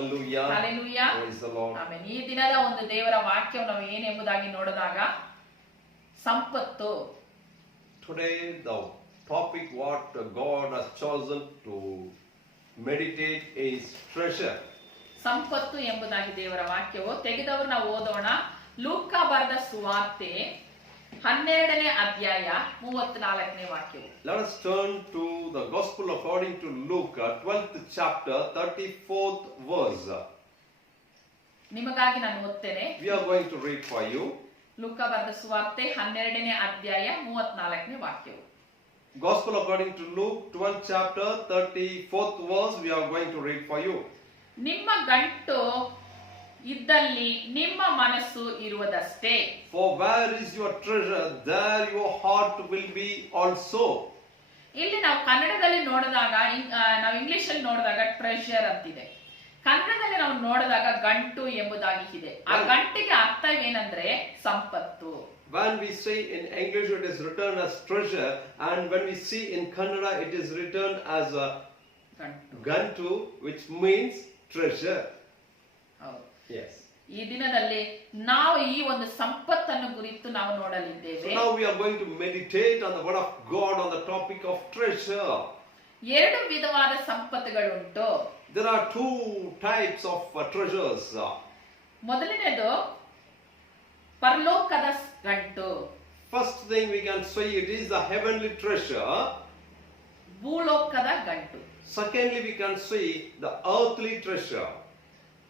Hallelujah. Hallelujah. Praise the Lord. Amen. ಈ ದಿನದ ಒಂದು ದೇವರ ವಾಕ್ಯವು ನಾವು ಏನೆಂಬುದಾಗಿ ನೋಡಿದಾಗ ಸಂಪತ್ತು. Today the topic what God has chosen to meditate is treasure. ಸಂಪತ್ತು ಎಂಬುದಾಗಿ ದೇವರ ವಾಕ್ಯವು ತೆಗೆದವರು ನಾವು ಓದೋಣ. ಲೂಕ ಬರೆದ ಸುವಾರ್ತೆ 12ನೇ ಅಧ್ಯಾಯ 34ನೇ ವಾಕ್ಯವು. Let us turn to the Gospel according to Luke, 12th chapter, 34th verse. ನಿಮಗಾಗಿ ನಾನು ಓದ್ತೇನೆ. We are going to read for you. ಲೂಕ ಬರೆದ ಸುವಾರ್ತೆ 12ನೇ ಅಧ್ಯಾಯ 34ನೇ ವಾಕ್ಯವು. Gospel according to Luke, 12th chapter, 34th verse. We are going to read for you. ನಿಮ್ಮ ಗಂಟು ಇದ್ದಲ್ಲಿ ನಿಮ್ಮ ಮನಸ್ಸು ಇರುವುದಷ್ಟೇ. For where is your treasure, there your heart will be also. ಇಲ್ಲಿ ನಾವು ಕನ್ನಡದಲ್ಲಿ ನೋಡಿದಾಗ, ನಾವು ಇಂಗ್ಲಿಷ್ ಅಲ್ಲಿ ನೋಡಿದಾಗ ಟ್ರೆಷರ್ ಅಂತಿದೆ. ಕನ್ನಡದಲ್ಲಿ ನಾವು ನೋಡಿದಾಗ ಗಂಟು ಎಂಬುದಾಗಿ ಇದೆ. ಆ ಗಂಟಿಗೆ ಅರ್ಥ ಏನಂದ್ರೆ ಸಂಪತ್ತು. When we say in English it is written as treasure, and when we see in Kannada it is written as a gantu, which means treasure. ಹೌದು. Yes. ಈ ದಿನದಲ್ಲಿ ನಾವು ಈ ಒಂದು ಸಂಪತ್ತನ್ನು ಕುರಿತು ನಾವು ನೋಡಲಿದ್ದೇವೆ. So now we are going to meditate on the word of God on the topic of treasure. ಎರಡು ವಿಧವಾದ ಸಂಪತ್ತುಗಳುಂಟು. There are two types of treasures. ಮೊದಲನೇದು ಪರಲೋಕದ ಗಂಟು. First thing we can say it is the heavenly treasure. ಭೂಲೋಕದ ಗಂಟು. Secondly we can say the earthly treasure.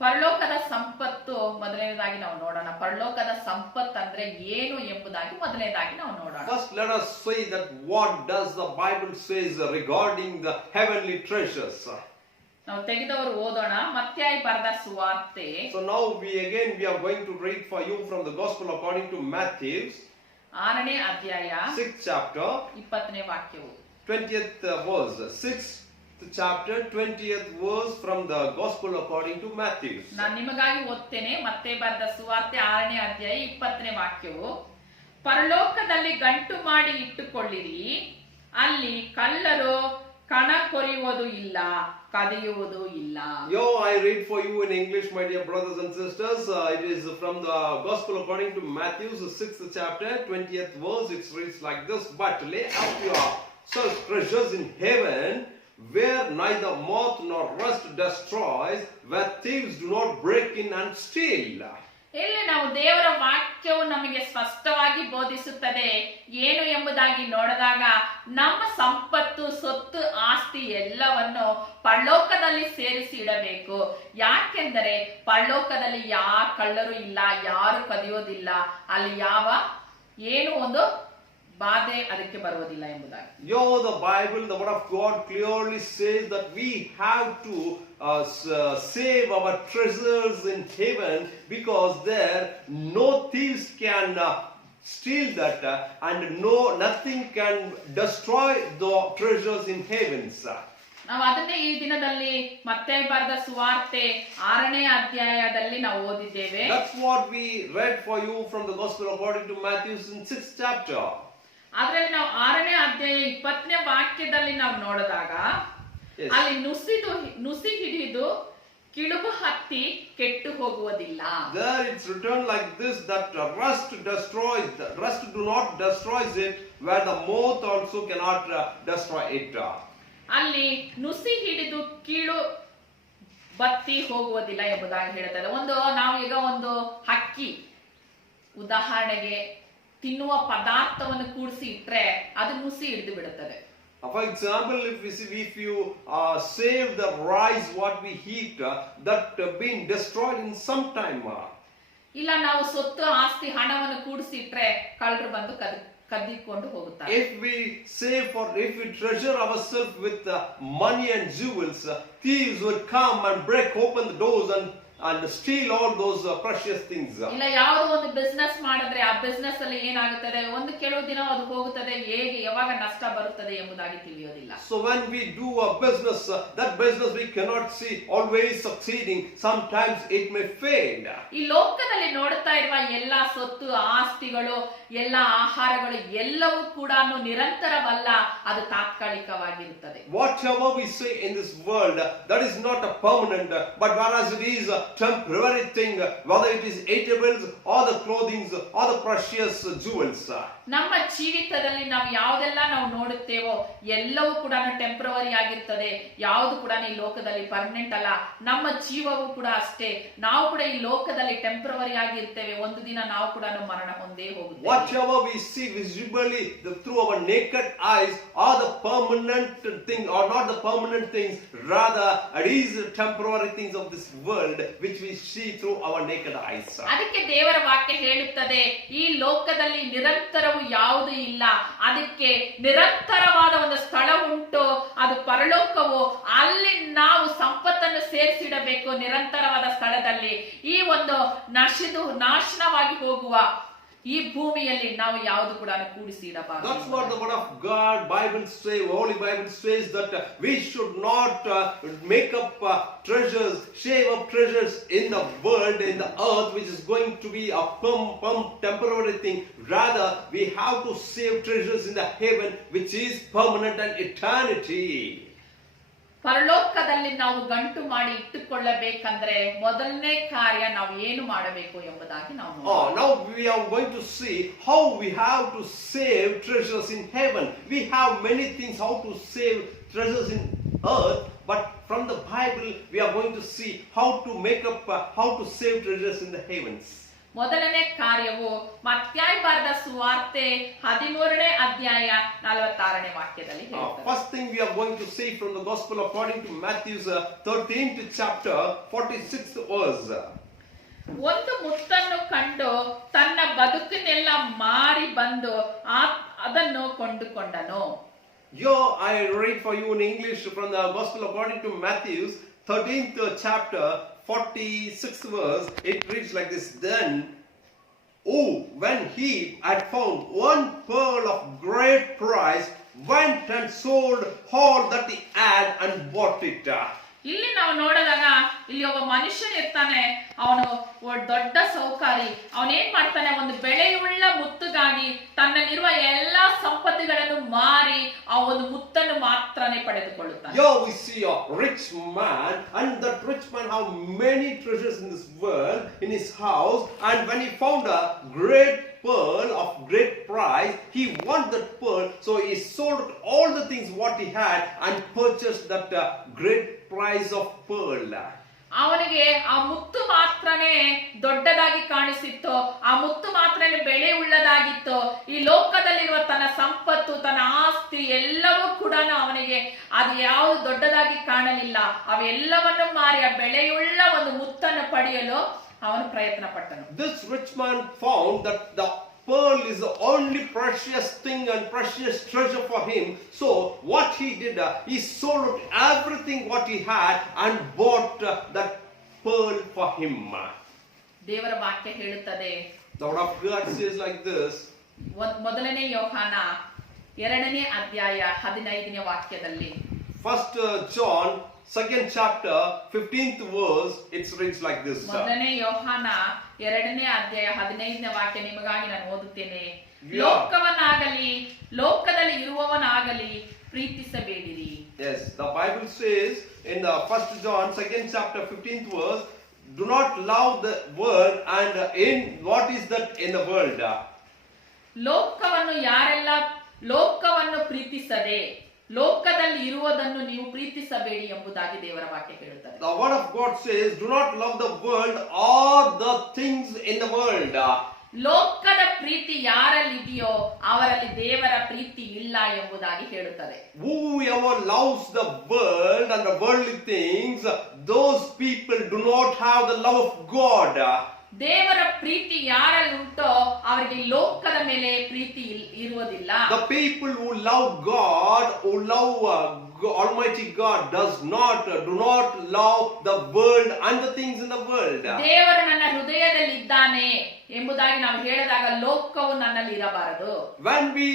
ಪರಲೋಕದ ಸಂಪತ್ತು ಮೊದಲನೇದಾಗಿ ನಾವು ನೋಡೋಣ. ಪರಲೋಕದ ಸಂಪತ್ತು ಅಂದ್ರೆ ಏನು ಎಂಬುದಾಗಿ ಮೊದಲನೇದಾಗಿ ನಾವು ನೋಡೋಣ. First let us say that what does the Bible says regarding the heavenly treasures. ನಾವು ತೆಗೆದವರು ಓದೋಣ. ಮತ್ತಾಯ ಬರೆದ ಸುವಾರ್ತೆ. So now we are going to read for you from the Gospel according to Matthew, 6ನೇ ಅಧ್ಯಾಯ 6th chapter, 20ನೇ ವಾಕ್ಯವು. 20th verse. 6th chapter, 20th verse from the Gospel according to Matthew. ನಾನು ನಿಮಗಾಗಿ ಓದ್ತೇನೆ. ಮತ್ತೆ ಬರೆದ ಸುವಾರ್ತೆ 6ನೇ ಅಧ್ಯಾಯ 20ನೇ ವಾಕ್ಯವು. ಪರಲೋಕದಲ್ಲಿ ಗಂಟು ಮಾಡಿ ಇಟ್ಟುಕೊಳ್ಳಿರಿ, ಅಲ್ಲಿ ಕಳ್ಳರು ಕಣ ಕೊರೆಯುವುದು ಇಲ್ಲ, ಕದಿಯುವುದು ಇಲ್ಲ. Yo, I read for you in English, my dear brothers and sisters. It is from the Gospel according to Matthew, 6th chapter, 20th verse. It reads like this: But lay up yourselves treasures in heaven, where neither moth nor rust destroys, where thieves do not break in and steal. ಇಲ್ಲಿ ನಾವು ದೇವರ ವಾಕ್ಯವು ನಮಗೆ ಸ್ಪಷ್ಟವಾಗಿ ಬೋಧಿಸುತ್ತದೆ. ಏನು ಎಂಬುದಾಗಿ ನೋಡಿದಾಗ ನಮ್ಮ ಸಂಪತ್ತು, ಸೊತ್ತು, ಆಸ್ತಿ ಎಲ್ಲವನ್ನು ಪರಲೋಕದಲ್ಲಿ ಸೇರಿಸಿ ಇಡಬೇಕು. ಯಾಕೆಂದರೆ ಪರಲೋಕದಲ್ಲಿ ಯಾವ ಕಳ್ಳರು ಇಲ್ಲ, ಯಾರು ಕದಿಯೋದಿಲ್ಲ, ಅಲ್ಲಿ ಯಾವ ಏನು ಒಂದು ಬಾಧೆ ಅದಕ್ಕೆ ಬರುವುದಿಲ್ಲ ಎಂಬುದಾಗಿ. The Bible, the word of God clearly says that we have to save our treasures in heaven, because there no thieves can steal that, and nothing can destroy the treasures in heaven. ನಾವು ಅದನ್ನೇ ಈ ದಿನದಲ್ಲಿ ಮತ್ತೆ ಬರೆದ ಸುವಾರ್ತೆ 6ನೇ ಅಧ್ಯಾಯದಲ್ಲಿ ನಾವು ಓದಿದ್ದೇವೆ. That's what we read for you from the Gospel according to Matthew in 6th chapter. ಆದ್ರೆ ನಾವು 6ನೇ ಅಧ್ಯಾಯ 20ನೇ ವಾಕ್ಯದಲ್ಲಿ ನಾವು ನೋಡಿದಾಗ ಅಲ್ಲಿ ನುಸಿ ಹಿಡಿದು ಕಿಳುಬು ಹತ್ತಿ ಕೆಟ್ಟು ಹೋಗುವುದಿಲ್ಲ. There it's written like this, that rust do not destroys it, where the moth also cannot destroy it. ಅಲ್ಲಿ ನುಸಿ ಹಿಡಿದು ಕೀಳು ಬತ್ತಿ ಹೋಗುವುದಿಲ್ಲ ಎಂಬುದಾಗಿ ಹೇಳುತ್ತದೆ. ನಾವು ಈಗ ಒಂದು ಹಕ್ಕಿ ಉದಾಹರಣೆಗೆ ತಿನ್ನುವ ಪದಾರ್ಥವನ್ನು ಕೂಡಿಸಿ ಇಟ್ರೆ ಅದು ನುಸಿ ಹಿಡಿದು ಬಿಡುತ್ತದೆ. For example, if you save the rice what we eat, that being destroyed in some time. ಇಲ್ಲ ನಾವು ಸೊತ್ತು ಆಸ್ತಿ ಹಣವನ್ನು ಕೂಡಿಸಿ ಇಟ್ರೆ ಕಳ್ಳರು ಬಂದು ಕದ್ದಿಕೊಂಡು ಹೋಗುತ್ತಾರೆ. If we treasure ourselves with money and jewels, thieves would come and break open the doors and and steal all those precious things. ಇಲ್ಲ ಯಾವುದೋ ಒಂದು ಬಿಸ್ನೆಸ್ ಮಾಡಿದ್ರೆ ಆ ಬಿಸ್ನೆಸ್ ಅಲ್ಲಿ ಏನಾಗುತ್ತದೆ, ಒಂದು ಕೆಲವು ದಿನ ಅದು ಹೋಗುತ್ತದೆ, ಹೇಗೆ ಯಾವಾಗ ನಷ್ಟ ಬರುತ್ತದೆ ಎಂಬುದಾಗಿ ತಿಳಿಯೋದಿಲ್ಲ. So when we do a business, that business we cannot see always succeeding. Sometimes it may fail. ಈ ಲೋಕದಲ್ಲಿ ನೋಡ್ತಾ ಇರುವ ಎಲ್ಲಾ ಸೊತ್ತು ಆಸ್ತಿಗಳು, ಎಲ್ಲಾ ಆಹಾರಗಳು ಎಲ್ಲವೂ ಕೂಡ ನಿರಂತರವಲ್ಲ, ಅದು ತಾತ್ಕಾಲಿಕವಾಗಿರುತ್ತದೆ. Whatever we say in this world, that is not a permanent, but whereas it is a temporary thing, whether it is eatables or the clothing or the precious jewels. ನಮ್ಮ ಜೀವಿತದಲ್ಲಿ ನಾವು ಯಾವುದೆಲ್ಲ ನಾವು ನೋಡುತ್ತೇವೋ ಎಲ್ಲವೂ ಕೂಡ ಟೆಂಪರರಿ ಆಗಿರ್ತದೆ, ಯಾವುದು ಕೂಡ ಈ ಲೋಕದಲ್ಲಿ ಪರ್ಮನೆಂಟ್ ಅಲ್ಲ. ನಮ್ಮ ಜೀವವು ಕೂಡ ಅಷ್ಟೇ, ನಾವು ಕೂಡ ಈ ಲೋಕದಲ್ಲಿ ಟೆಂಪರರಿ ಆಗಿರ್ತೇವೆ, ಒಂದು ದಿನ ನಾವು ಕೂಡ ಮರಣ ಹೊಂದೇ ಹೋಗುತ್ತೇವೆ. Whatever we see visibly through our naked eyes are the permanent thing or not the permanent things, rather it is the temporary things of this world which we see through our naked eyes. ಅದಕ್ಕೆ ದೇವರ ವಾಕ್ಯ ಹೇಳುತ್ತದೆ, ಈ ಲೋಕದಲ್ಲಿ ನಿರಂತರವು ಯಾವುದು ಇಲ್ಲ, ಅದಕ್ಕೆ ನಿರಂತರವಾದ ಒಂದು ಸ್ಥಳ ಉಂಟು, ಅದು ಪರಲೋಕವು. ಅಲ್ಲಿ ನಾವು ಸಂಪತ್ತನ್ನು ಸೇರಿಸಿಡಬೇಕು ನಿರಂತರವಾದ ಸ್ಥಳದಲ್ಲಿ. ಈ ಒಂದು ನಾಶನವಾಗಿ ಹೋಗುವ ಈ ಭೂಮಿಯಲ್ಲಿ ನಾವು ಯಾವುದು ಕೂಡ ಕೂಡಿಸಿ ಇಡಬಾರದು. That's what the word of God, Bible say, Holy Bible says that we should not make up treasures, save up treasures in the world, in the earth, which is going to be a temporary thing. Rather, we have to save treasures in the heaven, which is permanent and eternity. ಪರಲೋಕದಲ್ಲಿ ನಾವು ಗಂಟು ಮಾಡಿ ಇಟ್ಟುಕೊಳ್ಳಬೇಕಂದ್ರೆ ಮೊದಲನೇ ಕಾರ್ಯ ನಾವು ಏನು ಮಾಡಬೇಕು ಎಂಬುದಾಗಿ ನಾವು now we are going to see how we have to save treasures in heaven. We have many things how to save treasures in earth, but from the Bible we are going to see how to make up how to save treasures in the heavens. ಮೊದಲನೇ ಕಾರ್ಯವು ಮತ್ತಾಯ ಬರೆದ ಸುವಾರ್ತೆ 13ನೇ ಅಧ್ಯಾಯ 46ನೇ ವಾಕ್ಯದಲ್ಲಿ ಹೇಳುತ್ತದೆ. First thing we are going to see from the gospel according to Matthew's 13th chapter 46th verse. ಒಂದು ಮುತ್ತನ್ನು ಕಂಡು ತನ್ನ ಬದುಕನ್ನೆಲ್ಲ ಮಾರಿ ಬಂದು ಅದನ್ನು ಕೊಂಡುಕೊಂಡನು. Here I read for you in English from the gospel according to Matthew's 13th chapter 46th verse. It reads like this: Then, when he had found one pearl of great price, went and sold all that he had and bought it. ಇಲ್ಲಿ ನಾವು ನೋಡಿದಾಗ ಇಲ್ಲಿ ಒಬ್ಬ ಮನುಷ್ಯನ ಇರ್ತಾನೆ, ಅವನು ದೊಡ್ಡ ಸೌಕಾರಿ. ಅವನೇನ್ ಮಾಡ್ತಾನೆ, ಒಂದು ಬೆಲೆಯುಳ್ಳ ಮುತ್ತುಗಾಗಿ ತನ್ನಲ್ಲಿರುವ ಎಲ್ಲಾ ಸಂಪತ್ತುಗಳನ್ನು ಮಾರಿ ಆ ಒಂದು ಮುತ್ತನ್ನು ಮಾತ್ರನೇ ಪಡೆದುಕೊಳ್ಳುತ್ತಾನೆ. Here we see a rich man, and that rich man have many treasures in this world in his house, and when he found a great pearl of great price, he wanted that pearl, so he sold all the things what he had and purchased that great price of pearl. ಅವನಿಗೆ ಆ ಮುತ್ತು ಮಾತ್ರನೇ ದೊಡ್ಡದಾಗಿ ಕಾಣಿಸಿತ್ತು, ಆ ಮುತ್ತು ಮಾತ್ರನೇ ಬೆಲೆ ಉಳ್ಳದಾಗಿತ್ತು. ಈ ಲೋಕದಲ್ಲಿರುವ ತನ್ನ ಸಂಪತ್ತು, ತನ್ನ ಆಸ್ತಿ ಎಲ್ಲವೂ ಕೂಡ ಅವನಿಗೆ ಅದು ಯಾವುದು ದೊಡ್ಡದಾಗಿ ಕಾಣಲಿಲ್ಲ. ಅವೆಲ್ಲವನ್ನು ಮಾರಿ ಆ ಬೆಲೆಯುಳ್ಳ ಒಂದು ಮುತ್ತನ್ನು ಪಡೆಯಲು ಅವನು ಪ್ರಯತ್ನ ಪಟ್ಟನು. This rich man found that the pearl is the only precious thing and precious treasure for him. So what he did, he sold everything what he had and bought that pearl for him. ದೇವರ ವಾಕ್ಯ ಹೇಳುತ್ತದೆ, The word of God says like this. ಮೊದಲನೇ ಯೋಹಾನ 2ನೇ ಅಧ್ಯಾಯ 15ನೇ ವಾಕ್ಯದಲ್ಲಿ, 1 John 2nd chapter 15th verse, it reads like this. ಮೊದಲನೇ ಯೋಹಾನ 2ನೇ ಅಧ್ಯಾಯ 15ನೇ ವಾಕ್ಯ ನಿಮಗಾಗಿ ನಾನು ಓದುತ್ತೇನೆ. ಲೋಕವನ್ನಾಗಲಿ ಲೋಕದಲ್ಲಿ ಇರುವವನಾಗಲಿ ಪ್ರೀತಿಸಬೇಡಿರಿ. Yes, the Bible says in the 1 John 2nd chapter 15th verse, do not love the world and in what is that in the world. ಲೋಕವನ್ನು ಯಾರೆಲ್ಲ ಲೋಕವನ್ನು ಪ್ರೀತಿಸದೆ ಲೋಕದಲ್ಲಿ ಇರುವುದನ್ನು ನೀವು ಪ್ರೀತಿಸಬೇಡಿ ಎಂಬುದಾಗಿ ದೇವರ ವಾಕ್ಯ ಹೇಳುತ್ತದೆ. The word of God says, do not love the world or the things in the world. ಲೋಕದ ಪ್ರೀತಿ ಯಾರಲ್ಲಿದೆಯೋ ಅವರಲ್ಲಿ ದೇವರ ಪ್ರೀತಿ ಇಲ್ಲ ಎಂಬುದಾಗಿ ಹೇಳುತ್ತದೆ. Whoever loves the world and the worldly things, those people do not have the love of God. ದೇವರ ಪ್ರೀತಿ ಯಾರಲ್ಲಿ ಉಂಟೋ ಅವರಿಗೆ ಲೋಕದ ಮೇಲೆ ಪ್ರೀತಿ ಇರುವುದಿಲ್ಲ. The people who love God, who love Almighty God do not love the world and the things in the world. ದೇವರು ನನ್ನ ಹೃದಯದಲ್ಲಿ ಇದ್ದಾನೆ ಎಂಬುದಾಗಿ ನಾವು ಹೇಳಿದಾಗ ಲೋಕವು ನನ್ನಲ್ಲಿ ಇರಬಾರದು. When we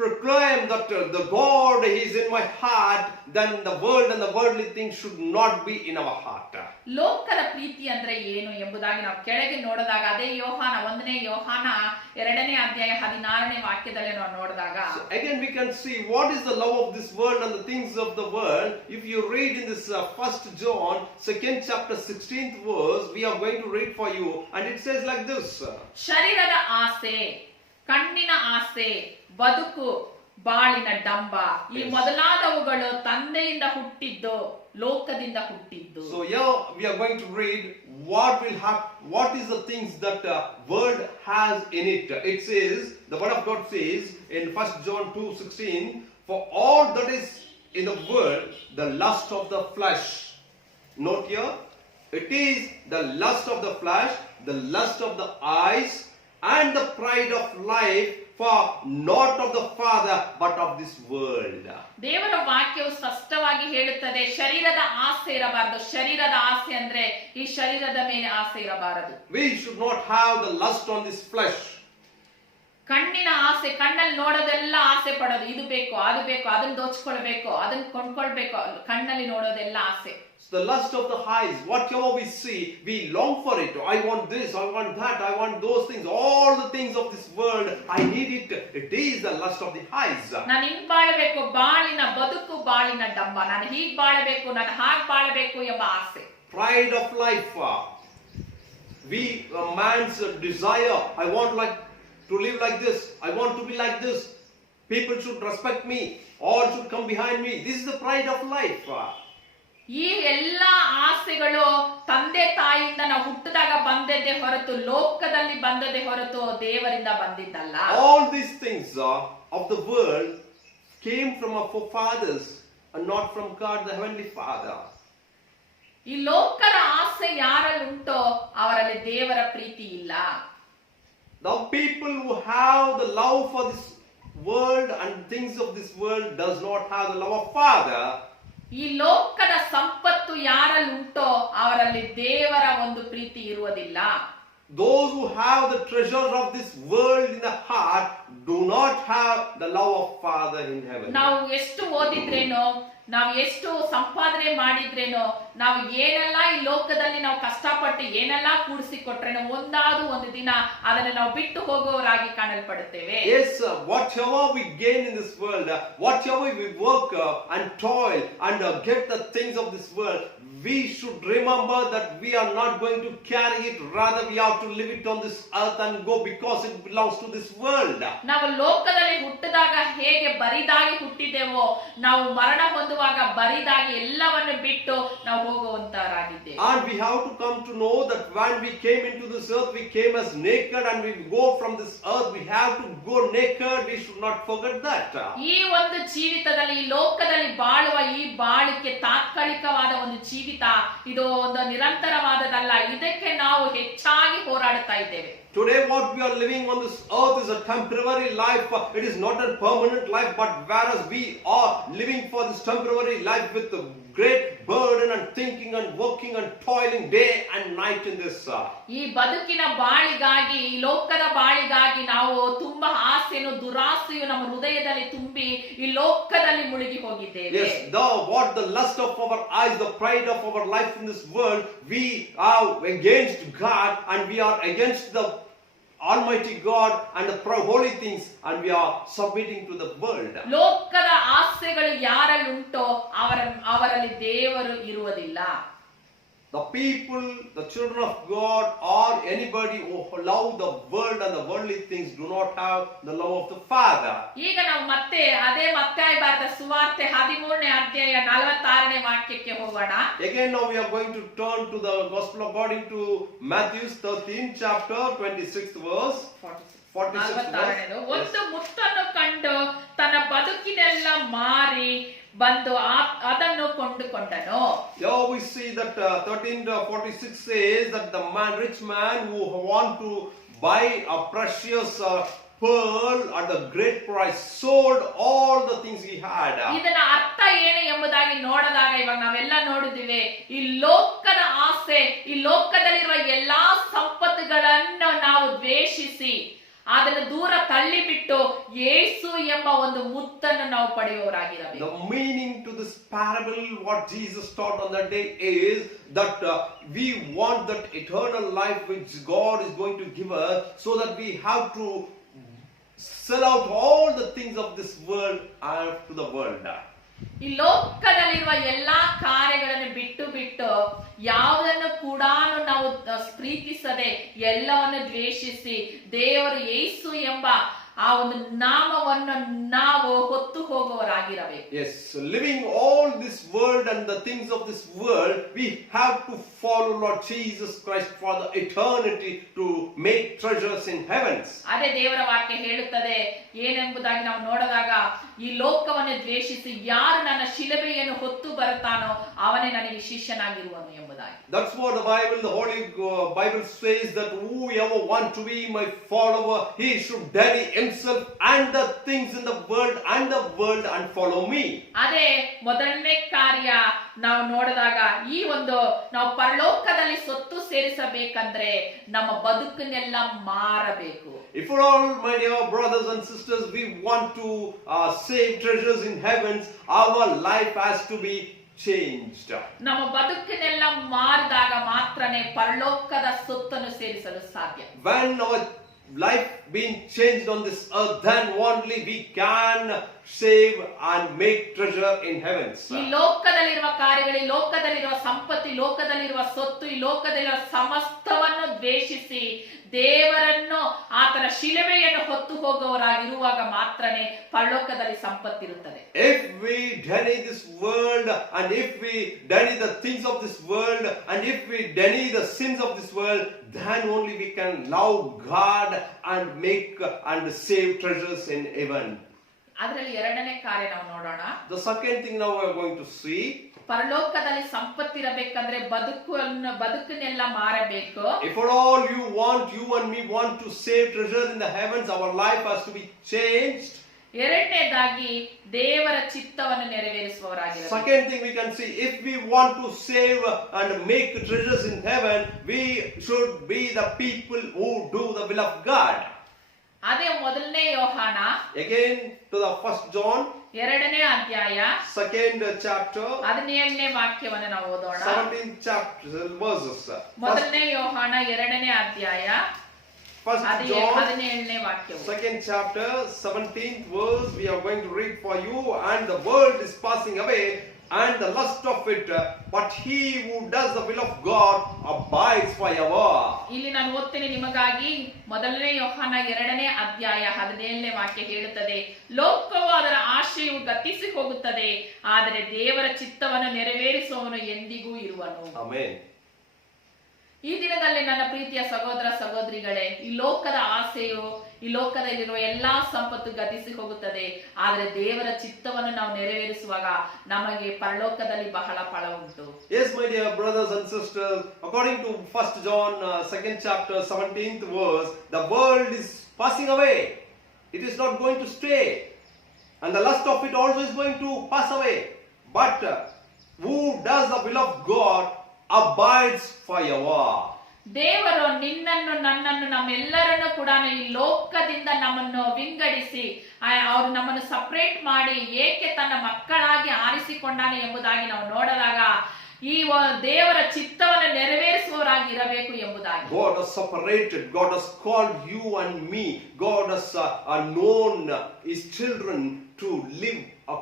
proclaim that the God is in my heart, then the world and the worldly things should not be in our heart. ಲೋಕದ ಪ್ರೀತಿ ಅಂದ್ರೆ ಏನು ಎಂಬುದಾಗಿ ನಾವು ಕೆಳಗೆ ನೋಡಿದಾಗ ಅದೇ ಯೋಹಾನ 1ನೇ ಯೋಹಾನ 2ನೇ ಅಧ್ಯಾಯ 16ನೇ ವಾಕ್ಯದಲ್ಲಿ ನಾವು ನೋಡಿದಾಗ So again we can see what is the love of this world and the things of the world. If you read in this 1 John 2nd chapter 16th verse, we are going to read for you, and it says like this. ಶರೀರದ ಆಸೆ, ಕಣ್ಣಿನ ಆಸೆ, ಬದುಕು, ಬಾಳಿನ ಡಂಬ, ಈ ಮೊದಲಾದವುಗಳು ತಂದೆಯಿಂದ ಹುಟ್ಟಿದ್ದು, ಲೋಕದಿಂದ ಹುಟ್ಟಿದ್ದು. So here we are going to read what is the things that world has in it. It says, the word of God says in 1 John 2:16, for all that is in the world, the lust of the flesh. Note here, it is the lust of the flesh, the lust of the eyes, and the pride of life, for not of the Father but of this world. ದೇವರ ವಾಕ್ಯವು ಸ್ಪಷ್ಟವಾಗಿ ಹೇಳುತ್ತದೆ, ಶರೀರದ ಆಸೆ ಇರಬಾರದು. ಶರೀರದ ಆಸೆ ಅಂದ್ರೆ ಈ ಶರೀರದ ಮೇಲೆ ಆಸೆ ಇರಬಾರದು. We should not have the lust on this flesh. ಕಣ್ಣಿನ ಆಸೆ, ಕಣ್ಣಲ್ಲಿ ನೋಡೋದೆಲ್ಲ ಆಸೆ ಪಡೋದು, ಇದು ಬೇಕು, ಅದು ಬೇಕು, ಅದನ್ನ ದೋಚ್ಕೊಳ್ಬೇಕು, ಅದನ್ನ ಕೊಂಡ್ಕೊಳ್ಬೇಕು, ಕಣ್ಣಲ್ಲಿ ನೋಡೋದೆಲ್ಲ ಆಸೆ. The lust of the eyes, whatever we see, we long for it. I want this, I want that, I want those things, all the things of this world, I need it. It is the lust of the eyes. ನಾನು ಹಿಂಗ್ ಬಾಳಬೇಕು, ಬಾಳಿನ ಬದುಕು, ಬಾಳಿನ ಡಂಬ, ನಾನು ಹೀಗ್ ಬಾಳಬೇಕು, ನಾನು ಹಾಗ್ ಬಾಳಬೇಕು ಎಂಬ ಆಸೆ. Pride of life. Man's desire, I want to live like this, I want to be like this, people should respect me, all should come behind me. This is the pride of life. ಈ ಎಲ್ಲ ಆಸೆಗಳು ತಂದೆ ತಾಯಿಯಿಂದ ನಾವು ಹುಟ್ಟಿದಾಗ ಬಂದದ್ದೇ ಹೊರತು, ಲೋಕದಲ್ಲಿ ಬಂದದ್ದೇ ಹೊರತು ದೇವರಿಂದ ಬಂದಿದ್ದಲ್ಲ. All these things of the world came from our forefathers and not from God the Heavenly Father. ಈ ಲೋಕದ ಆಸೆ ಯಾರಲ್ಲಿ ಉಂಟೋ ಅವರಲ್ಲಿ ದೇವರ ಪ್ರೀತಿ ಇಲ್ಲ. The people who have the love for this world and things of this world does not have the love of Father. ಈ ಲೋಕದ ಸಂಪತ್ತು ಯಾರಲ್ಲಿ ಉಂಟೋ ಅವರಲ್ಲಿ ದೇವರ ಒಂದು ಪ್ರೀತಿ ಇರುವುದಿಲ್ಲ. Those who have the treasure of this world in the heart do not have the love of Father in heaven. ನಾವು ಎಷ್ಟು ಓದಿದ್ರೇನೋ, ನಾವು ಎಷ್ಟು ಸಂಪಾದನೆ ಮಾಡಿದ್ರೇನೋ, ನಾವು ಏನೆಲ್ಲ ಈ ಲೋಕದಲ್ಲಿ ನಾವು ಕಷ್ಟಪಟ್ಟು ಏನೆಲ್ಲ ಕೂಡಿಸಿಕೊಟ್ರೇನೋ ಒಂದಾದ ಒಂದು ದಿನ ಅದನ್ನು ನಾವು ಬಿಟ್ಟು ಹೋಗುವವರಾಗಿ ಕಾಣಲ್ಪಡುತ್ತೇವೆ. Yes, whatever we gain in this world, whatever we work and toil and get the things of this world, we should remember that we are not going to carry it, rather we have to live it on this earth and go, because it belongs to this world. ನಾವು ಲೋಕದಲ್ಲಿ ಹುಟ್ಟಿದಾಗ ಹೇಗೆ ಬರಿದಾಗಿ ಹುಟ್ಟಿದೆವೋ, ನಾವು ಮರಣ ಹೊಂದುವಾಗ ಬರಿದಾಗಿ ಎಲ್ಲವನ್ನು ಬಿಟ್ಟು ನಾವು ಹೋಗುವಂತರಾಗಿದ್ದೇವೆ. And we have to come to know that when we came into this earth, we came as naked, and we go from this earth, we have to go naked. We should not forget that. ಈ ಒಂದು ಜೀವಿತದಲ್ಲಿ, ಈ ಲೋಕದಲ್ಲಿ ಬಾಳುವ ಈ ಬಾಳಿಕೆ ತಾತ್ಕಾಲಿಕವಾದ ಒಂದು ಜೀವಿತ, ಇದು ಒಂದು ನಿರಂತರವಾದದಲ್ಲ. ಇದಕ್ಕೆ ನಾವು ಹೆಚ್ಚಾಗಿ ಹೋರಾಡುತ್ತಾ ಇದ್ದೇವೆ. Today what we are living on this earth is a temporary life. It is not a permanent life, but whereas we are living for this temporary life with a great burden and thinking and working and toiling day and night in this. ಈ ಬದುಕಿನ ಬಾಳಿಗಾಗಿ, ಈ ಲೋಕದ ಬಾಳಿಗಾಗಿ ನಾವು ತುಂಬಾ ಆಸೆಯನ್ನು, ದುರಾಸೆಯು ನಮ್ಮ ಹೃದಯದಲ್ಲಿ ತುಂಬಿ ಈ ಲೋಕದಲ್ಲಿ ಮುಳುಗಿ ಹೋಗಿದ್ದೇವೆ. Yes, the lust of our eyes, the pride of our life in this world, we are against God and we are against the Almighty God and the holy things, and we are submitting to the world. ಲೋಕದ ಆಸೆಗಳು ಯಾರಲ್ಲಿ ಉಂಟೋ ಅವರಲ್ಲಿ ದೇವರು ಇರುವುದಿಲ್ಲ. The people, the children of God, or anybody who love the world and the worldly things do not have the love of the Father. ಈಗ ನಾವು ಮತ್ತೆ ಅದೇ ಮತ್ತಾಯ ಬರೆದ ಸುವಾರ್ತೆ 13ನೇ ಅಧ್ಯಾಯ 46ನೇ ವಾಕ್ಯಕ್ಕೆ ಹೋಗೋಣ. Again now we are going to turn to the gospel according to Matthew 13th chapter 26th verse. 46th verse. ಒಂದು ಮುತ್ತನ್ನು ಕಂಡು ತನ್ನ ಬದುಕಿನೆಲ್ಲ ಮಾರಿ ಬಂದು ಅದನ್ನು ಕೊಂಡುಕೊಂಡನು. Here we see that 13:46 says that the rich man who want to buy a precious pearl at the great price, sold all the things he had. ಇದನ್ನ ಅರ್ಥ ಏನು ಎಂಬುದಾಗಿ ನೋಡಿದಾಗ ಇವಾಗ ನಾವೆಲ್ಲ ನೋಡಿದಿವಿ, ಈ ಲೋಕದ ಆಸೆ, ಈ ಲೋಕದಲ್ಲಿರುವ ಎಲ್ಲಾ ಸಂಪತ್ತುಗಳನ್ನು ನಾವು ದ್ವೇಷಿಸಿ ಅದನ್ನು ದೂರ ತಳ್ಳಿಬಿಟ್ಟು ಯೇಸು ಎಂಬ ಒಂದು ಮುತ್ತನ್ನು ನಾವು ಪಡೆಯುವವರಾಗಿರಬೇಕು. The meaning to this parable, what Jesus taught on that day, is that we want that eternal life which God is going to give us, so that we have to sell out all the things of this world to the world. ಈ ಲೋಕದಲ್ಲಿರುವ ಎಲ್ಲಾ ಕಾರ್ಯಗಳನ್ನು ಬಿಟ್ಟು ಬಿಟ್ಟು ಯಾವುದನ್ನು ಕೂಡ ನಾವು ಪ್ರೀತಿಸದೆ ಎಲ್ಲವನ್ನು ದ್ವೇಷಿಸಿ ದೇವರು ಯೇಸು ಎಂಬ ಆ ಒಂದು ನಾಮವನ್ನು ನಾವು ಹೊತ್ತು ಹೋಗುವವರಾಗಿರಬೇಕು. Yes, living all this world and the things of this world, we have to follow Lord Jesus Christ for the eternity to make treasures in heavens. ಅದೇ ದೇವರ ವಾಕ್ಯ ಹೇಳುತ್ತದೆ ಏನೆಂಬುದಾಗಿ ನಾವು ನೋಡಿದಾಗ, ಈ ಲೋಕವನ್ನು ದ್ವೇಷಿಸಿ ಯಾರು ನನ್ನ ಶಿಲುಬೆಯನ್ನು ಹೊತ್ತು ಬರುತ್ತಾನೋ ಅವನೇ ನನಗೆ ಶಿಷ್ಯನಾಗಿರುವನು ಎಂಬುದಾಗಿ. That's what the Bible, the Holy Bible says, that whoever want to be my follower, he should deny himself and the things in the world and follow me. ಅದೇ ಮೊದಲನೇ ಕಾರ್ಯ ನಾವು ನೋಡಿದಾಗ, ಈ ಒಂದು ನಾವು ಪರಲೋಕದಲ್ಲಿ ಸೊತ್ತು ಸೇರಿಸಬೇಕಂದ್ರೆ ನಮ್ಮ ಬದುಕನ್ನೆಲ್ಲ ಮಾರಬೇಕು. If for all, my dear brothers and sisters, we want to save treasures in heavens, our life has to be changed. ನಮ್ಮ ಬದುಕನ್ನೆಲ್ಲ ಮಾರಿದಾಗ ಮಾತ್ರನೇ ಪರಲೋಕದ ಸೊತ್ತನ್ನು ಸೇರಿಸಲು ಸಾಧ್ಯ. When our life being changed on this earth, then only we can save and make treasure in heavens. ಈ ಲೋಕದಲ್ಲಿರುವ ಕಾರ್ಯಗಳು, ಈ ಲೋಕದಲ್ಲಿರುವ ಸಂಪತ್ತು, ಈ ಲೋಕದಲ್ಲಿರುವ ಸೊತ್ತು, ಈ ಲೋಕದಲ್ಲಿರುವ ಸಮಸ್ತವನ್ನು ದ್ವೇಷಿಸಿ ದೇವರನ್ನು ಆತನ ಶಿಲುಬೆಯನ್ನು ಹೊತ್ತು ಹೋಗುವವರಾಗಿರುವಾಗ ಮಾತ್ರನೇ ಪರಲೋಕದಲ್ಲಿ ಸಂಪತ್ತಿರುತ್ತದೆ. If we deny this world, and if we deny the things of this world, and if we deny the sins of this world, then only we can love God and make and save treasures in heaven. ಅದರಲ್ಲಿ ಎರಡನೇ ಕಾರ್ಯ ನಾವು ನೋಡೋಣ. The second thing now we are going to see. ಪರಲೋಕದಲ್ಲಿ ಸಂಪತ್ತಿರಬೇಕಂದ್ರೆ ಬದುಕನ್ನೆಲ್ಲ ಮಾರಬೇಕು. If at all you and me want to save treasure in the heavens, our life has to be changed. ಎರಡನೇದಾಗಿ ದೇವರ ಚಿತ್ತವನ್ನು ನೆರವೇರಿಸುವವರಾಗಿರಬೇಕು. Second thing we can see, if we want to save and make treasures in heaven, we should be the people who do the will of God. ಅದೇ ಮೊದಲನೇ ಯೋಹಾನ, again to the first John, ಎರಡನೇ ಅಧ್ಯಾಯ, second chapter, 17ನೇ ವಾಕ್ಯವನ್ನು ನಾವು ಓದೋಣ. 17th chapter verses. ಮೊದಲನೇ ಯೋಹಾನ ಎರಡನೇ ಅಧ್ಯಾಯ, First John, 17ನೇ ವಾಕ್ಯವು. second chapter, 17th verse, we are going to read for you. And the world is passing away, and the lust of it, but he who does the will of God abides forever. ಇಲ್ಲಿ ನಾನು ಓದ್ತೇನೆ ನಿಮಗಾಗಿ. ಮೊದಲನೇ ಯೋಹಾನ ಎರಡನೇ ಅಧ್ಯಾಯ 17ನೇ ವಾಕ್ಯ ಹೇಳುತ್ತದೆ, ಲೋಕವು ಅದರ ಆಶೆಯು ಗತಿಸಿ ಹೋಗುತ್ತದೆ, ಆದರೆ ದೇವರ ಚಿತ್ತವನ್ನು ನೆರವೇರಿಸುವವನು ಎಂದಿಗೂ ಇರುವನು. Amen. ಈ ದಿನದಲ್ಲಿ ನನ್ನ ಪ್ರೀತಿಯ ಸಹೋದರ ಸಹೋದರಿಗಳೇ, ಈ ಲೋಕದ ಆಸೆಯು, ಈ ಲೋಕದಲ್ಲಿರುವ ಎಲ್ಲಾ ಸಂಪತ್ತು ಗತಿಸಿ ಹೋಗುತ್ತದೆ, ಆದರೆ ದೇವರ ಚಿತ್ತವನ್ನು ನಾವು ನೆರವೇರಿಸುವಾಗ ನಮಗೆ ಪರಲೋಕದಲ್ಲಿ ಬಹಳ ಫಲ ಉಂಟು. Yes, my dear brothers and sisters, according to 1 John 2nd chapter 17th verse, the world is passing away. It is not going to stay, and the lust of it also is going to pass away. But who does the will of God abides forever. ದೇವರು ನಿನ್ನನ್ನು ನನ್ನನ್ನು ನಮ್ಮೆಲ್ಲರನ್ನು ಕೂಡ ಈ ಲೋಕದಿಂದ ನಮ್ಮನ್ನು ವಿಂಗಡಿಸಿ ಅವರು ನಮ್ಮನ್ನು ಸಪರೇಟ್ ಮಾಡಿ ಏಕೆ ತನ್ನ ಮಕ್ಕಳಾಗಿ ಆರಿಸಿಕೊಂಡಾನೆ ಎಂಬುದಾಗಿ ನಾವು ನೋಡಿದಾಗ ಈ ದೇವರ ಚಿತ್ತವನ್ನು ನೆರವೇರಿಸುವವರಾಗಿ ಇರಬೇಕು ಎಂಬುದಾಗಿ. God has separated, God has called you and me, God has known his children to live a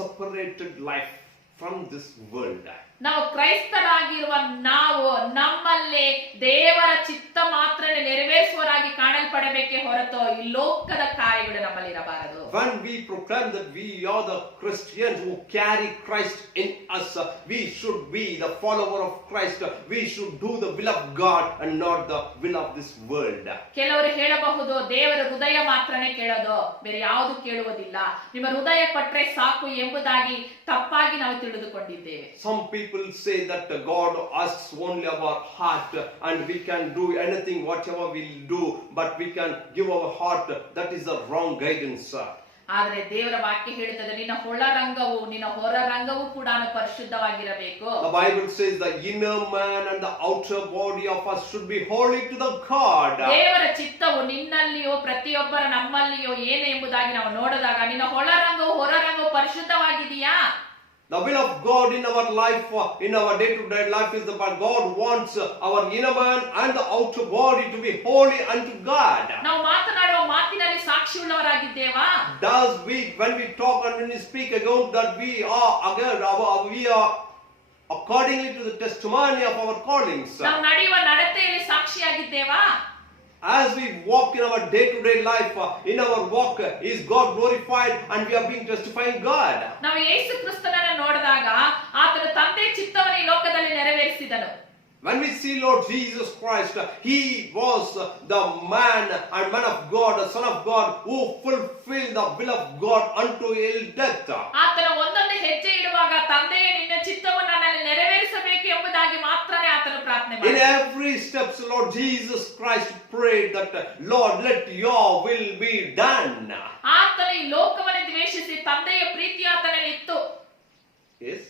separated life from this world. ನಾವು ಕ್ರೈಸ್ತರಾಗಿರುವ ನಾವು ನಮ್ಮಲ್ಲಿ ದೇವರ ಚಿತ್ತ ಮಾತ್ರ ನೆರವೇರಿಸುವವರಾಗಿ ಕಾಣಲ್ಪಡಬೇಕೇ ಹೊರತು ಈ ಲೋಕದ ಕಾರ್ಯಗಳು ನಮ್ಮಲ್ಲಿ ಇರಬಾರದು. When we proclaim that we are the Christians who carry Christ in us, we should be the follower of Christ. We should do the will of God and not the will of this world. ಕೆಲವರು ಹೇಳಬಹುದು, ದೇವರ ಹೃದಯ ಮಾತ್ರನೇ ಕೇಳೋದು, ಬೇರೆ ಯಾವುದು ಕೇಳುವುದಿಲ್ಲ, ನಿಮ್ಮ ಹೃದಯ ಕೊಟ್ರೆ ಸಾಕು ಎಂಬುದಾಗಿ ತಪ್ಪಾಗಿ ನಾವು ತಿಳಿದುಕೊಂಡಿದ್ದೇವೆ. Some people people say that God asks only our heart and we can do anything, whatever we'll do, but we can give our heart. That is the wrong guidance. ಆದ್ರೆ ದೇವರ ವಾಕ್ಯ ಹೇಳುತ್ತದೆ ನಿನ್ನ ಒಳರಂಗವು ನಿನ್ನ ಹೊರರಂಗವು ಕೂಡ ಪರಿಶುದ್ಧವಾಗಿರಬೇಕು. The Bible says the inner man and the outer body of us should be holy to the God. ದೇವರ ಚಿತ್ತವು ನಿನ್ನಲ್ಲಿಯೋ ಪ್ರತಿಯೊಬ್ಬರ ನಮ್ಮಲ್ಲಿಯೋ ಏನು ಎಂಬುದಾಗಿ ನಾವು ನೋಡಿದಾಗ ನಿನ್ನ ಒಳರಂಗವು ಹೊರರಂಗವು ಪರಿಶುದ್ಧವಾಗಿದೆಯಾ? The will of God in our life, in our day-to-day life, is that God wants our inner man and the outer body to be holy unto God. ನಾವು ಮಾತನಾಡುವ ಮಾತಿನಲ್ಲಿ ಸಾಕ್ಷಿಯುಳ್ಳವರಾಗಿದ್ದೇವಾ? Does we, when we talk and when we speak about that, we are accordingly to the testimony of our callings. ನಾವು ನಡೆಯುವ ನಡತೆಯಲ್ಲಿ ಸಾಕ್ಷಿಯಾಗಿದ್ದೇವಾ? As we walk in our day-to-day life, in our walk, is God glorified and we are being testifying God. ನಾವು ಯೇಸು ಕ್ರಿಸ್ತನನ್ನು ನೋಡಿದಾಗ ಆತನ ತಂದೆ ಚಿತ್ತವನ್ನು ಈ ಲೋಕದಲ್ಲಿ ನೆರವೇರಿಸಿದನು. When we see Lord Jesus Christ, He was the man and man of God, the Son of God, who fulfilled the will of God unto his death. ಆತನ ಒಂದೊಂದು ಹೆಜ್ಜೆ ಇಡುವಾಗ ತಂದೆಯೇ ನಿನ್ನ ಚಿತ್ತವನ್ನು ನನ್ನಲ್ಲಿ ನೆರವೇರಿಸಬೇಕು ಎಂಬುದಾಗಿ ಮಾತ್ರನೇ ಆತನು ಪ್ರಾರ್ಥನೆ In ಮಾಡಿದನು. every steps, Lord Jesus Christ prayed that, Lord, let your will be done. ಆತನು ಈ ಲೋಕವನ್ನು ದ್ವೇಷಿಸಿ ತಂದೆಯ ಪ್ರೀತಿ ಆತನಲ್ಲಿ ಇತ್ತು. Yes.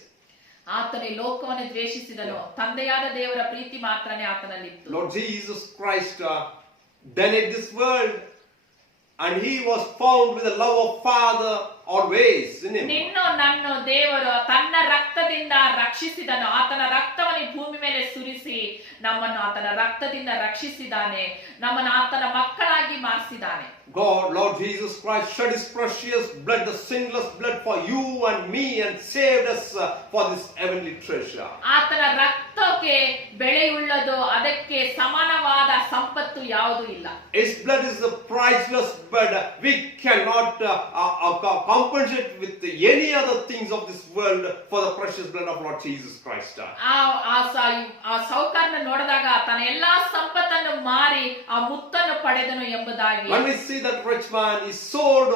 ಆತನು ಈ ಲೋಕವನ್ನು ದ್ವೇಷಿಸಿದನು, ತಂದೆಯಾದ ದೇವರ ಪ್ರೀತಿ ಮಾತ್ರನೇ ಆತನಲ್ಲಿತ್ತು. Lord Jesus Christ died this world and He was found with the love of Father always in Him. ನಿನ್ನೋ ನನ್ನೋ ದೇವರು ತನ್ನ ರಕ್ತದಿಂದ ರಕ್ಷಿಸಿದನು. ಆತನ ರಕ್ತವನ್ನು ಈ ಭೂಮಿ ಮೇಲೆ ಸುರಿಸಿ ನಮ್ಮನ್ನು ಆತನ ರಕ್ತದಿಂದ ರಕ್ಷಿಸಿದ್ದಾನೆ, ನಮ್ಮನ್ನು ಆತನ ಮಕ್ಕಳಾಗಿ ಮಾಡಿಸಿದ್ದಾನೆ. God, Lord Jesus Christ shed His precious blood, the sinless blood for you and me, and saved us for this heavenly treasure. ಆತನ ರಕ್ತಕ್ಕೆ ಬೆಲೆಯುಳ್ಳದು, ಅದಕ್ಕೆ ಸಮಾನವಾದ ಸಂಪತ್ತು ಯಾವುದೂ ಇಲ್ಲ. His blood is the priceless blood. We cannot compensate with any other things of this world for the precious blood of Lord Jesus Christ. ಆ ಸೌಕರ್ಯ ನೋಡಿದಾಗ ತನ್ನ ಎಲ್ಲಾ ಸಂಪತ್ತನ್ನು ಮಾರಿ ಆ ಮುತ್ತನ್ನು ಪಡೆದನು ಎಂಬುದಾಗಿ. When we see that rich man, he sold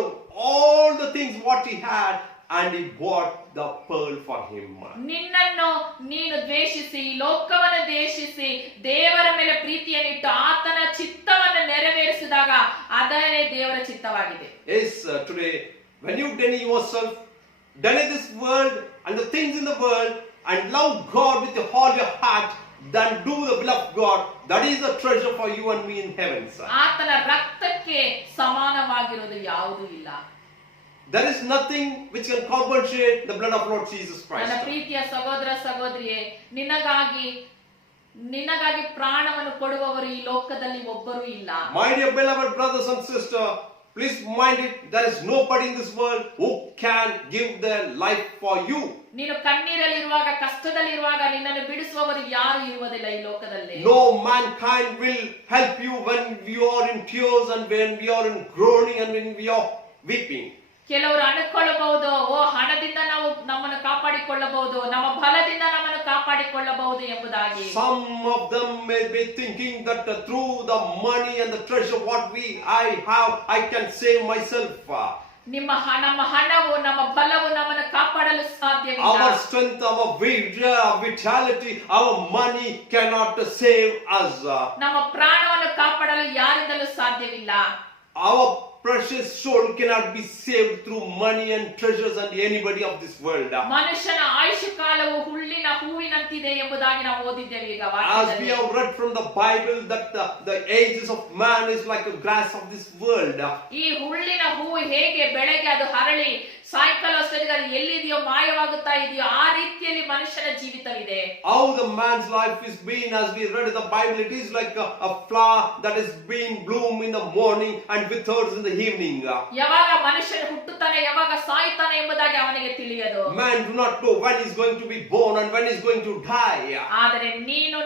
all the things what he had and he bought the pearl for him. ನಿನ್ನನ್ನು ನೀನು ದ್ವೇಷಿಸಿ ಲೋಕವನ್ನು ದ್ವೇಷಿಸಿ ದೇವರ ಮೇಲೆ ಪ್ರೀತಿಯನ್ನಿಟ್ಟು ಆತನ ಚಿತ್ತವನ್ನು ನೆರವೇರಿಸಿದಾಗ ಅದೇ ದೇವರ ಚಿತ್ತವಾಗಿದೆ. Yes, today when you deny yourself, deny this world and the things in the world and love God with all your heart, then do the will of God. That is the treasure for you and me in heaven. ಆತನ ರಕ್ತಕ್ಕೆ ಸಮಾನವಾಗಿರೋದು ಯಾವುದೂ ಇಲ್ಲ. There is nothing which can compensate the blood of Lord Jesus Christ. ನನ್ನ ಪ್ರೀತಿಯ ಸಹೋದರ ಸಹೋದರಿಯೇ, ನಿನಗಾಗಿ ಪ್ರಾಣವನ್ನು ಕೊಡುವವರು ಈ ಲೋಕದಲ್ಲಿ ಒಬ್ಬರೂ ಇಲ್ಲ. My dear beloved brothers and sisters, please mind it, there is nobody in this world who can give their life for you. ನೀನು ಕಣ್ಣೀರಲ್ಲಿರುವಾಗ ಕಷ್ಟದಲ್ಲಿರುವಾಗ ನಿನ್ನನ್ನು ಬಿಡಿಸುವವರು ಯಾರು ಇರುವುದಿಲ್ಲ ಈ ಲೋಕದಲ್ಲಿ. No mankind will help you when you are in tears and when we are in groaning and when we are weeping. ಕೆಲವರು ಅನುಕೊಳ್ಳಬಹುದು, ಹಣದಿಂದ ನಾವು ನಮ್ಮನ್ನು ಕಾಪಾಡಿಕೊಳ್ಳಬಹುದು, ನಮ್ಮ ಬಲದಿಂದ ನಮ್ಮನ್ನು ಕಾಪಾಡಿಕೊಳ್ಳಬಹುದು ಎಂಬುದಾಗಿ. Some of them may be thinking that through the money and the treasure what I have, I can save myself. ನಮ್ಮ ಹಣವು ನಮ್ಮ ಬಲವು ನಮ್ಮನ್ನು ಕಾಪಾಡಲು ಸಾಧ್ಯವಿಲ್ಲ. Our strength, our vitality, our money cannot save us. ನಮ್ಮ ಪ್ರಾಣವನ್ನು ಕಾಪಾಡಲು ಯಾರಿಂದಲೂ ಸಾಧ್ಯವಿಲ್ಲ. Our precious soul cannot be saved through money and treasures and anybody of this world. ಮನುಷ್ಯನ ಆಯುಷ್ಯ ಕಾಲವು ಹುಲ್ಲಿನ ಹೂವಿನಂತಿದೆ ಎಂಬುದಾಗಿ ನಾವು ಓದಿದ್ದೇವೆ ಈಗ As we ವಾಕ್ಯದಲ್ಲಿ. have read from the Bible that the ages of man is like a grass of this world. ಈ ಹುಲ್ಲಿನ ಹೂವು ಹೇಗೆ ಬೆಳಗ್ಗೆ ಅದು ಹರಳಿ ಸಾಯಂಕಾಲ ಅಷ್ಟೊತ್ತಿಗೆ ಅದು ಎಲ್ಲಿದೆಯೋ ಮಾಯವಾಗುತ್ತಾ ಇದೆಯೋ ಆ ರೀತಿಯಲ್ಲಿ ಮನುಷ್ಯನ ಜೀವಿತವಿದೆ. How the man's life is being, as we read in the Bible, it is like a flower that is being bloom in the morning and withers in the evening. ಯಾವಾಗ ಮನುಷ್ಯನು ಹುಟ್ಟುತ್ತಾನೆ ಯಾವಾಗ ಸಾಯ್ತಾನೆ ಎಂಬುದಾಗಿ ಅವನಿಗೆ ತಿಳಿಯದು. Man do not know when he is going to be born and when he is going to die. ಆದರೆ ನೀನು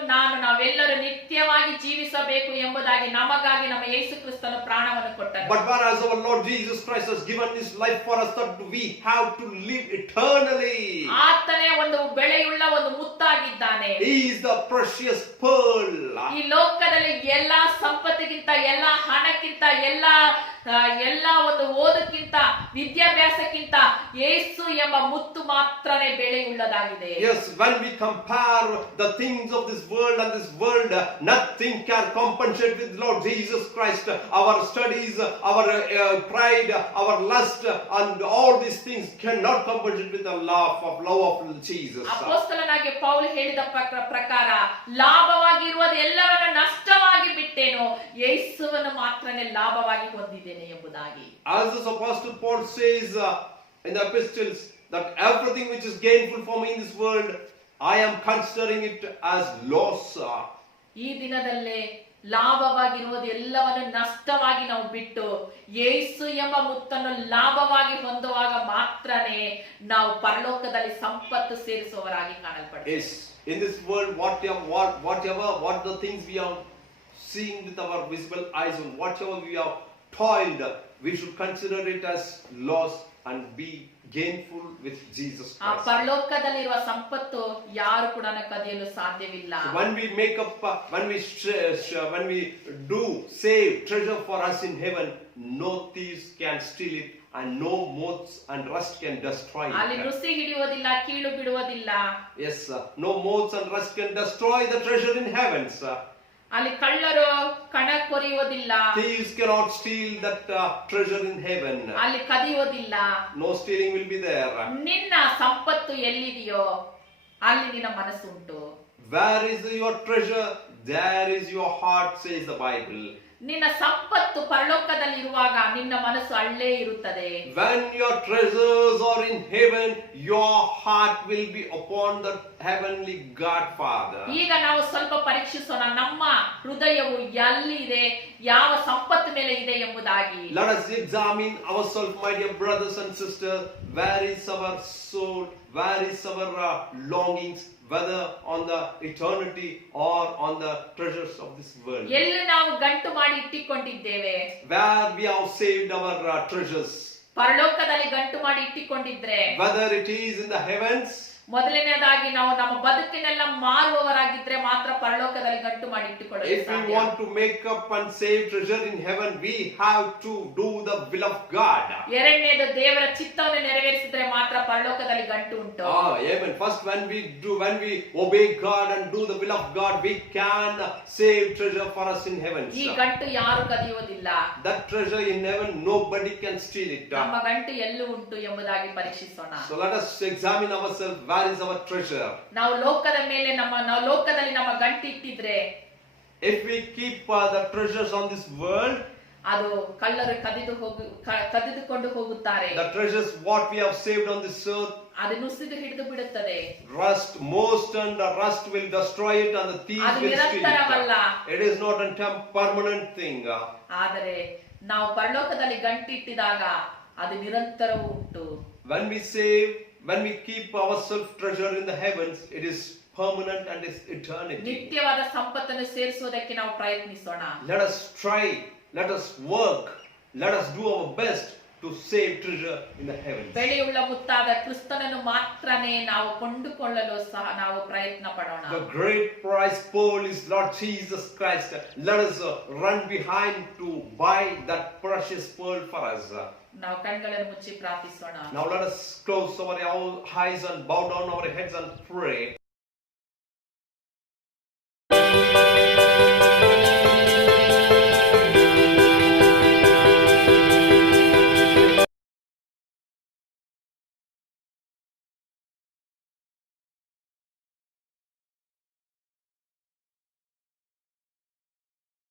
ನಾವೆಲ್ಲರೂ ನಿತ್ಯವಾಗಿ ಜೀವಿಸಬೇಕು ಎಂಬುದಾಗಿ ನಮಗಾಗಿ ನಮ್ಮ ಯೇಸು ಕ್ರಿಸ್ತನು ಪ್ರಾಣವನ್ನು ಕೊಟ್ಟನು. But whereas our Lord Jesus Christ has given his life for us, that we have to live eternally. ಆತನೇ ಒಂದು ಬೆಳೆಯುಳ್ಳ ಒಂದು ಮುತ್ತಾಗಿದ್ದಾನೆ. He is the precious pearl. ಈ ಲೋಕದಲ್ಲಿ ಎಲ್ಲಾ ಸಂಪತ್ತಿಗಿಂತ, ಎಲ್ಲಾ ಹಣಕ್ಕಿಂತ, ಎಲ್ಲ ಒಂದು ಓದಕ್ಕಿಂತ, ವಿದ್ಯಾಭ್ಯಾಸಕ್ಕಿಂತ ಯೇಸು ಎಂಬ ಮುತ್ತು ಮಾತ್ರನೇ ಬೆಲೆಯುಳ್ಳದಾಗಿದೆ. Yes, when we compare the things of this world and this world, nothing can compensate with Lord Jesus Christ. Our studies, our pride, our lust, and all these things cannot compensate with the love of Jesus. ಅಪೊಸ್ತಲನಾಗಿ Paul ಹೇಳಿದ ಪ್ರಕಾರ ಲಾಭವಾಗಿರುವುದು ಎಲ್ಲವನ್ನ ನಷ್ಟವಾಗಿ ಬಿಟ್ಟೇನು, ಯೇಸುವನ್ನು ಮಾತ್ರನೇ ಲಾಭವಾಗಿ ಹೊಂದಿದ್ದೇನೆ ಎಂಬುದಾಗಿ. As this apostle Paul says in the epistles, that everything which is gainful for me in this world, I am considering it as loss. ಈ ದಿನದಲ್ಲೇ ಲಾಭವಾಗಿರುವುದು ಎಲ್ಲವನ್ನು ನಷ್ಟವಾಗಿ ನಾವು ಬಿಟ್ಟು ಯೇಸು ಎಂಬ ಮುತ್ತನ್ನು ಲಾಭವಾಗಿ ಹೊಂದುವಾಗ ಮಾತ್ರನೇ ನಾವು ಪರಲೋಕದಲ್ಲಿ ಸಂಪತ್ತು ಸೇರಿಸುವವರಾಗಿ ಕಾಣಲ್ಪಡ್ತೇವೆ. Yes, in this world, what the things we are seeing with our visible eyes, and whatever we have toiled, we should consider it as loss and be gainful with Jesus ಆ Christ. ಪರಲೋಕದಲ್ಲಿರುವ ಸಂಪತ್ತು ಯಾರು ಕೂಡ ಕದಿಯಲು ಸಾಧ್ಯವಿಲ್ಲ. So when we make up, when we do save treasure for us in heaven, no thieves can steal it, and no moths and rust can destroy ಅಲ್ಲಿ it. ನುಸಿ ಹಿಡಿಯುವುದಿಲ್ಲ, ಕೀಳು ಬಿಡುವುದಿಲ್ಲ. Yes, no moths and rust can destroy the treasure in heavens. ಅಲ್ಲಿ ಕಳ್ಳರು ಕಣ ಕೊರೆಯುವುದಿಲ್ಲ. Thieves cannot steal that treasure in heaven. ಅಲ್ಲಿ ಕದಿಯುವುದಿಲ್ಲ. No stealing will be there. ನಿನ್ನ ಸಂಪತ್ತು ಎಲ್ಲಿದೆಯೋ ಅಲ್ಲಿ ನಿನ್ನ ಮನಸ್ಸು ಉಂಟು. Where is your treasure? There is your heart, says the Bible. ನಿನ್ನ ಸಂಪತ್ತು ಪರಲೋಕದಲ್ಲಿ ಇರುವಾಗ ನಿನ್ನ ಮನಸ್ಸು ಅಲ್ಲೇ ಇರುತ್ತದೆ. When your treasures are in heaven, your heart will be upon the heavenly God Father. ಈಗ ನಾವು ಸ್ವಲ್ಪ ಪರೀಕ್ಷಿಸೋಣ, ನಮ್ಮ ಹೃದಯವು ಎಲ್ಲಿದೆ, ಯಾವ ಸಂಪತ್ತು ಮೇಲೆ ಇದೆ ಎಂಬುದಾಗಿ. Let us examine ourselves, my dear brothers and sisters. Where is our soul? Where is our longings? Whether on the eternity or on the treasures of this world. ಎಲ್ಲಿ ನಾವು ಗಂಟು ಮಾಡಿ ಇಟ್ಟಿಕೊಂಡಿದ್ದೇವೆ. Where we have saved our treasures. ಪರಲೋಕದಲ್ಲಿ ಗಂಟು ಮಾಡಿ ಇಟ್ಟಿಕೊಂಡಿದ್ರೆ, Whether it is in the heavens. ಮೊದಲನೇದಾಗಿ ನಾವು ನಮ್ಮ ಬದುಕಿನೆಲ್ಲ ಮಾರುವವರಾಗಿದ್ರೆ ಮಾತ್ರ ಪರಲೋಕದಲ್ಲಿ ಗಂಟು ಮಾಡಿ ಇಟ್ಟುಕೊಳ್ಳಲು If we ಸಾಧ್ಯ. want to make up and save treasure in heaven, we have to do the will of God. ಎರಡನೇದು ದೇವರ ಚಿತ್ತವನ್ನು ನೆರವೇರಿಸಿದ್ರೆ ಮಾತ್ರ ಪರಲೋಕದಲ್ಲಿ ಗಂಟು ಉಂಟು. Amen. First, when we obey God and do the will of God, we can save treasure for us in heaven. ಈ ಗಂಟು ಯಾರು ಕದಿಯುವುದಿಲ್ಲ. That treasure in heaven, nobody can steal it. ನಮ್ಮ ಗಂಟು ಎಲ್ಲೂ ಉಂಟು ಎಂಬುದಾಗಿ ಪರೀಕ್ಷಿಸೋಣ. So let us examine ourselves. Where is our treasure? ನಾವು ಲೋಕದಲ್ಲಿ ನಮ್ಮ ಗಂಟು ಇಟ್ಟಿದ್ರೆ, if we keep the treasures on this world, ಅದು ಕಳ್ಳರು ಕದಿದುಕೊಂಡು ಹೋಗುತ್ತಾರೆ. the treasures what we have saved on this earth, ಅದು ನುಸಿದು ಹಿಡಿದು ಬಿಡುತ್ತದೆ. moist and rust will destroy it, and the thieves ಅದು will steal ನಿರಂತರವಲ್ಲ. it. It is not a permanent thing. ಆದರೆ ನಾವು ಪರಲೋಕದಲ್ಲಿ ಗಂಟಿಟ್ಟಿದಾಗ ಅದು ನಿರಂತರವೂ ಉಂಟು. When we keep ourselves treasure in the heavens, it is permanent and is eternity. ನಿತ್ಯವಾದ ಸಂಪತ್ತನ್ನು ಸೇರಿಸುವುದಕ್ಕೆ ನಾವು ಪ್ರಯತ್ನಿಸೋಣ. Let us try, let us work, let us do our best to save treasure in the heavens. ಬೆಲೆಯುಳ್ಳ ಮುತ್ತಾದ ಕ್ರಿಸ್ತನನ್ನು ಮಾತ್ರನೇ ನಾವು ಕೊಂಡುಕೊಳ್ಳಲು ಸಹ ನಾವು ಪ್ರಯತ್ನ ಪಡೋಣ. The great price pearl is Lord Jesus Christ. Let us run behind to buy that precious pearl for us. ನಾವು ಕಣ್ಗಳನ್ನು ಮುಚ್ಚಿ ಪ್ರಾರ್ಥಿಸೋಣ. Now let us close our eyes and bow down our heads and pray.